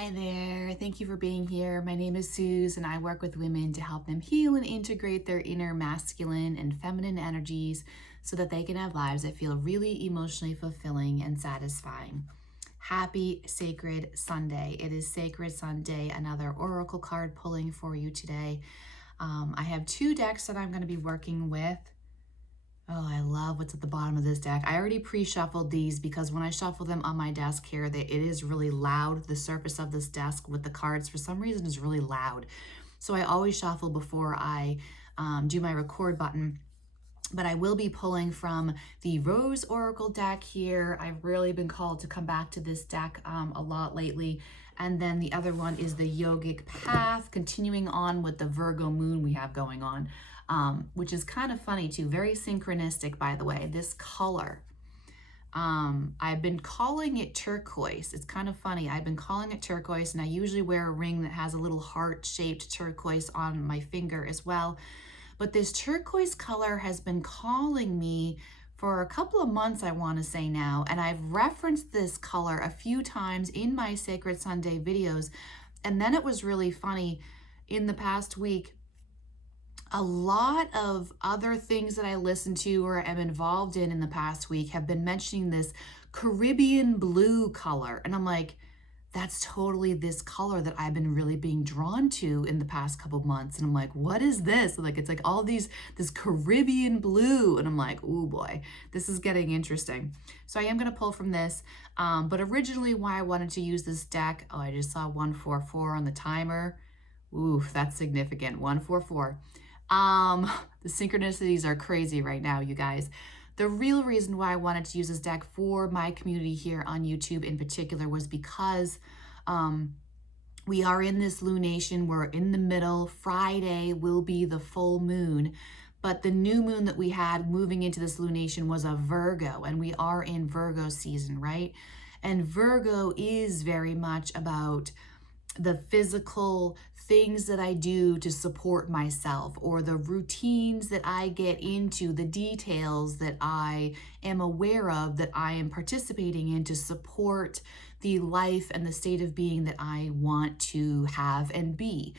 Hi there. Thank you for being here. My name is Suze, and I work with women to help them heal and integrate their inner masculine and feminine energies so that they can have lives that feel really emotionally fulfilling and satisfying. Happy Sacred Sunday. It is Sacred Sunday, another oracle card pulling for you today. I have two decks that I'm going to be working with. Oh, I love what's at the bottom of this deck. I already pre-shuffled these because when I shuffle them on my desk here, it is really loud. The surface of this desk with the cards, for some reason, is really loud. So I always shuffle before I do my record button. But I will be pulling from the Rose Oracle deck here. I've really been called to come back to this deck a lot lately. And then the other one is the Yogic Path, continuing on with the Virgo moon we have going on, which is kind of funny too. Very synchronistic, by the way, this color. I've been calling it turquoise. It's kind of funny. I've been calling it turquoise, and I usually wear a ring that has a little heart-shaped turquoise on my finger as well. But this turquoise color has been calling me for a couple of months, I want to say now, and I've referenced this color a few times in my Sacred Sunday videos. And then it was really funny. In the past week, a lot of other things that I listen to or am involved in the past week have been mentioning this Caribbean blue color. And I'm like, that's totally this color that I've been really being drawn to in the past couple of months. And I'm like, what is this? Like, it's like all this Caribbean blue. And I'm like, oh boy, this is getting interesting. So I am going to pull from this. But originally why I wanted to use this deck, oh, I just saw 144 on the timer. Ooh, that's significant, 144. The synchronicities are crazy right now, you guys. The real reason why I wanted to use this deck for my community here on YouTube in particular was because we are in this lunation. We're in the middle. Friday will be the full moon, but the new moon that we had moving into this lunation was a Virgo, and we are in Virgo season, right? And Virgo is very much about the physical things that I do to support myself, or the routines that I get into, the details that I am aware of, that I am participating in to support the life and the state of being that I want to have and be.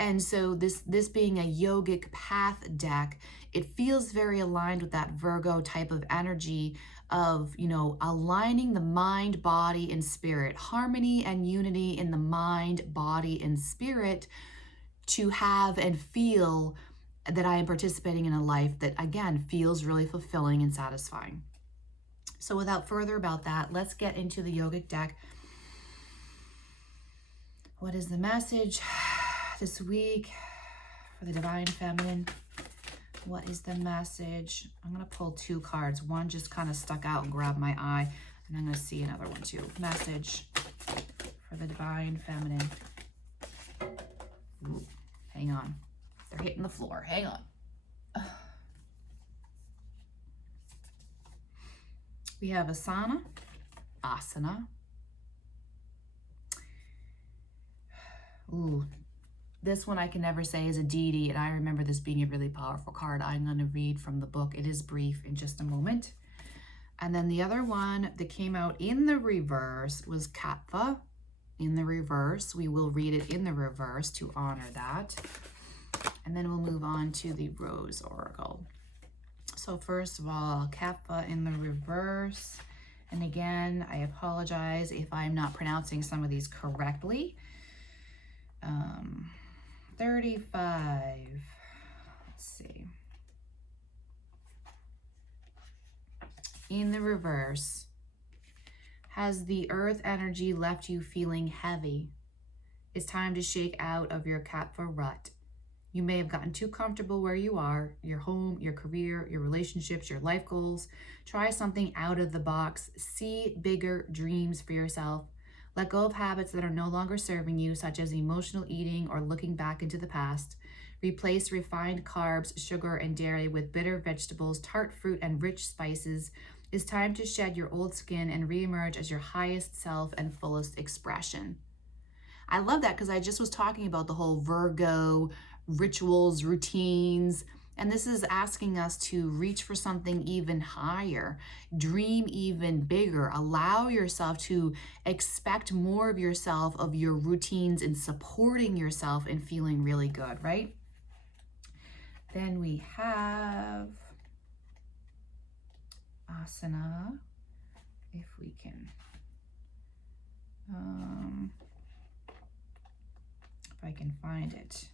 And so this being a yogic path deck, it feels very aligned with that Virgo type of energy of, you know, aligning the mind, body, and spirit, harmony and unity in the mind, body, and spirit to have and feel that I am participating in a life that, again, feels really fulfilling and satisfying. So without further about that, let's get into the yogic deck. What is the message this week for the Divine Feminine? What is the message? I'm going to pull two cards. One just kind of stuck out and grabbed my eye, and I'm going to see another one too. Message for the Divine Feminine. Ooh, hang on. They're hitting the floor. Hang on. We have asana. Ooh. This one I can never say is a deity, and I remember this being a really powerful card. I'm going to read from the book. It is brief in just a moment. And then the other one that came out in the reverse was Kapha in the reverse. We will read it in the reverse to honor that. And then we'll move on to the Rose Oracle. So first of all, Kapha in the reverse. And again, I apologize if I'm not pronouncing some of these correctly. 35, let's see. In the reverse, has the earth energy left you feeling heavy? It's time to shake out of your Kapha rut. You may have gotten too comfortable where you are, your home, your career, your relationships, your life goals. Try something out of the box. See bigger dreams for yourself. Let go of habits that are no longer serving you, such as emotional eating or looking back into the past. Replace refined carbs, sugar, and dairy with bitter vegetables, tart fruit, and rich spices. It's time to shed your old skin and reemerge as your highest self and fullest expression. I love that because I just was talking about the whole Virgo rituals, routines, And this is asking us to reach for something even higher, dream even bigger, allow yourself to expect more of yourself, of your routines, and supporting yourself and feeling really good, right? Then we have asana, if we can, if I can find it.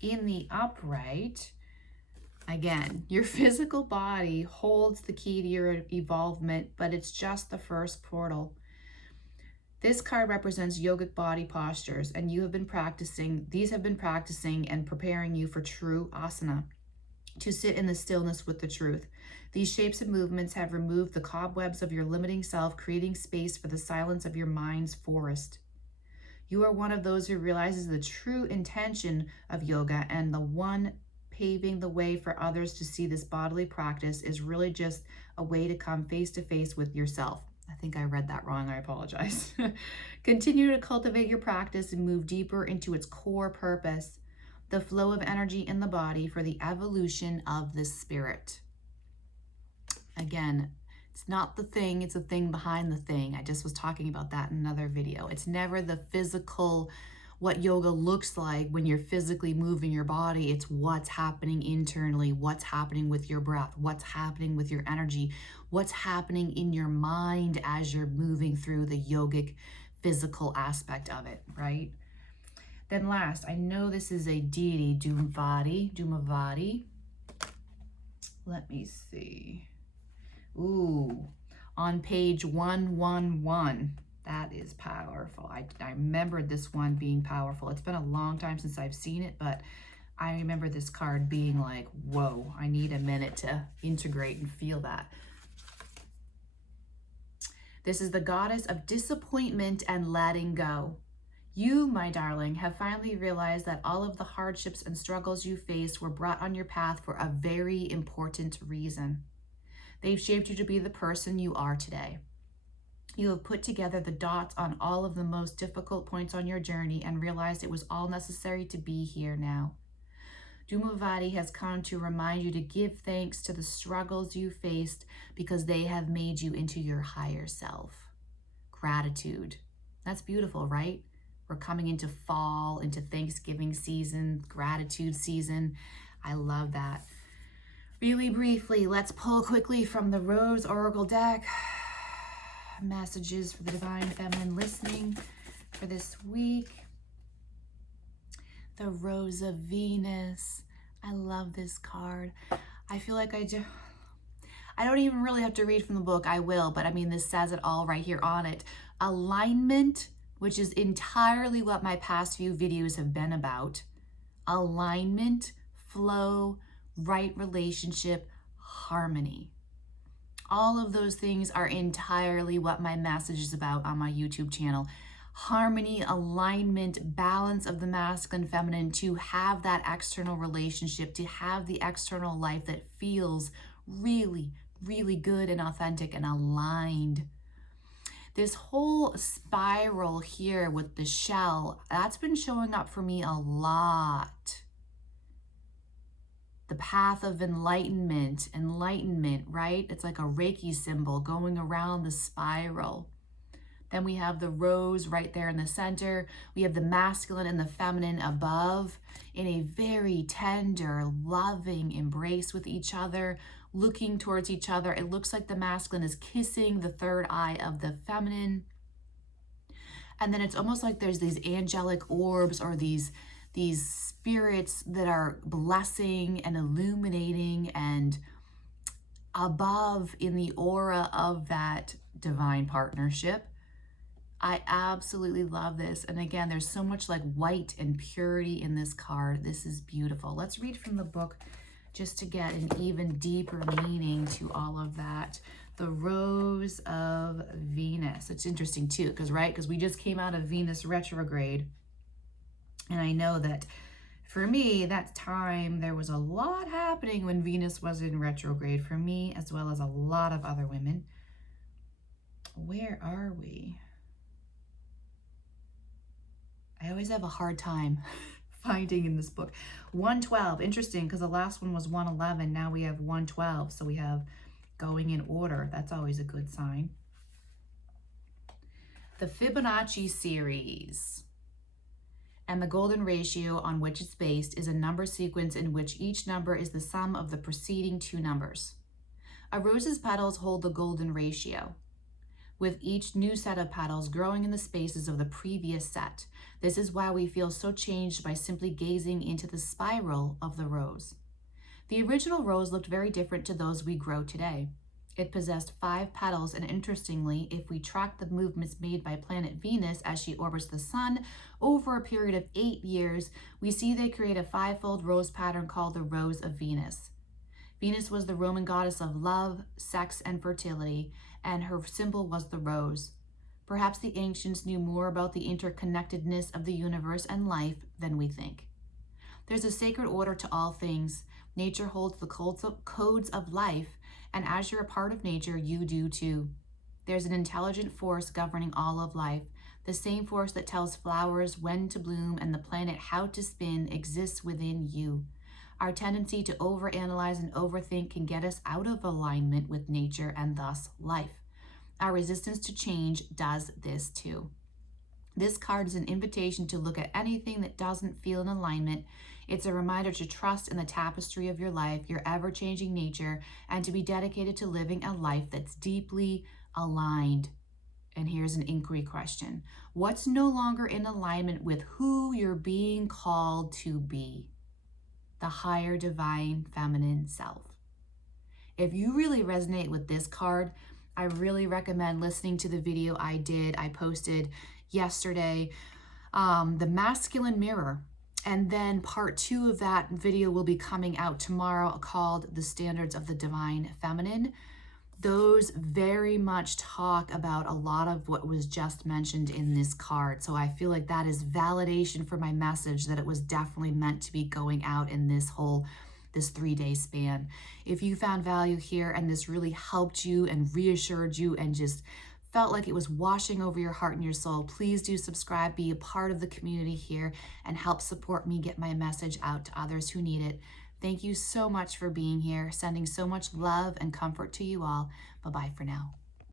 In the upright, again, your physical body holds the key to your evolvement, but it's just the first portal. This card represents yogic body postures, and you have been practicing, these have been practicing and preparing you for true asana, to sit in the stillness with the truth. These shapes and movements have removed the cobwebs of your limiting self, creating space for the silence of your mind's forest. You are one of those who realizes the true intention of yoga, and the one paving the way for others to see this bodily practice is really just a way to come face to face with yourself. I think I read that wrong. I apologize. Continue to cultivate your practice and move deeper into its core purpose, the flow of energy in the body for the evolution of the spirit. Again, it's not the thing, it's the thing behind the thing. I just was talking about that in another video. It's never the physical, what yoga looks like when you're physically moving your body. It's what's happening internally, what's happening with your breath, what's happening with your energy, what's happening in your mind as you're moving through the yogic physical aspect of it, right? Then last, I know this is a deity, Dhumavati. Let me see. Ooh, on page 111. That is powerful. I remember this one being powerful. It's been a long time since I've seen it, but I remember this card being like, whoa, I need a minute to integrate and feel that. This is the goddess of disappointment and letting go. You, my darling, have finally realized that all of the hardships and struggles you faced were brought on your path for a very important reason. They've shaped you to be the person you are today. You have put together the dots on all of the most difficult points on your journey and realized it was all necessary to be here now. Dhumavati has come to remind you to give thanks to the struggles you faced because they have made you into your higher self. Gratitude. That's beautiful, right? We're coming into fall, into Thanksgiving season, gratitude season. I love that. Really briefly, let's pull quickly from the Rose Oracle deck. Messages for the Divine Feminine listening for this week. The Rose of Venus. I love this card. I feel like I don't even really have to read from the book. I will, but I mean, this says it all right here on it. Alignment, which is entirely what my past few videos have been about. Alignment, flow, right relationship, harmony. All of those things are entirely what my message is about on my YouTube channel. Harmony, alignment, balance of the masculine, feminine, to have that external relationship, to have the external life that feels really, really good and authentic and aligned. This whole spiral here with the shell, that's been showing up for me a lot. The path of enlightenment, right? It's like a Reiki symbol going around the spiral. Then we have the rose right there in the center. We have the masculine and the feminine above in a very tender, loving embrace with each other, looking towards each other. It looks like the masculine is kissing the third eye of the feminine. And then it's almost like there's these angelic orbs or these spirits that are blessing and illuminating and above in the aura of that divine partnership. I absolutely love this. And again, there's so much like white and purity in this card. This is beautiful. Let's read from the book just to get an even deeper meaning to all of that. The Rose of Venus. It's interesting too, because we just came out of Venus retrograde. And I know that for me, that time, there was a lot happening when Venus was in retrograde for me, as well as a lot of other women. Where are we? I always have a hard time finding in this book. 112, interesting, because the last one was 111. Now we have 112, so we have going in order. That's always a good sign. The Fibonacci series and the golden ratio on which it's based is a number sequence in which each number is the sum of the preceding two numbers. A rose's petals hold the golden ratio, with each new set of petals growing in the spaces of the previous set. This is why we feel so changed by simply gazing into the spiral of the rose. The original rose looked very different to those we grow today. It possessed 5 petals, and interestingly, if we track the movements made by planet Venus as she orbits the sun over a period of 8 years, we see they create a 5-fold rose pattern called the Rose of Venus. Venus was the Roman goddess of love, sex, and fertility, and her symbol was the rose. Perhaps the ancients knew more about the interconnectedness of the universe and life than we think. There's a sacred order to all things. Nature holds the codes of life, and as you're a part of nature, you do too. There's an intelligent force governing all of life. The same force that tells flowers when to bloom and the planet how to spin exists within you. Our tendency to overanalyze and overthink can get us out of alignment with nature and thus life. Our resistance to change does this too. This card is an invitation to look at anything that doesn't feel in alignment. It's a reminder to trust in the tapestry of your life, your ever-changing nature, and to be dedicated to living a life that's deeply aligned. And here's an inquiry question. What's no longer in alignment with who you're being called to be? The higher divine feminine self. If you really resonate with this card, I really recommend listening to the video I posted yesterday, the masculine mirror. And then part 2 of that video will be coming out tomorrow called The Standards of the Divine Feminine. Those very much talk about a lot of what was just mentioned in this card. So I feel like that is validation for my message that it was definitely meant to be going out in this 3-day span. If you found value here and this really helped you and reassured you and just felt like it was washing over your heart and your soul, please do subscribe, be a part of the community here, and help support me get my message out to others who need it. Thank you so much for being here, sending so much love and comfort to you all. Bye-bye for now.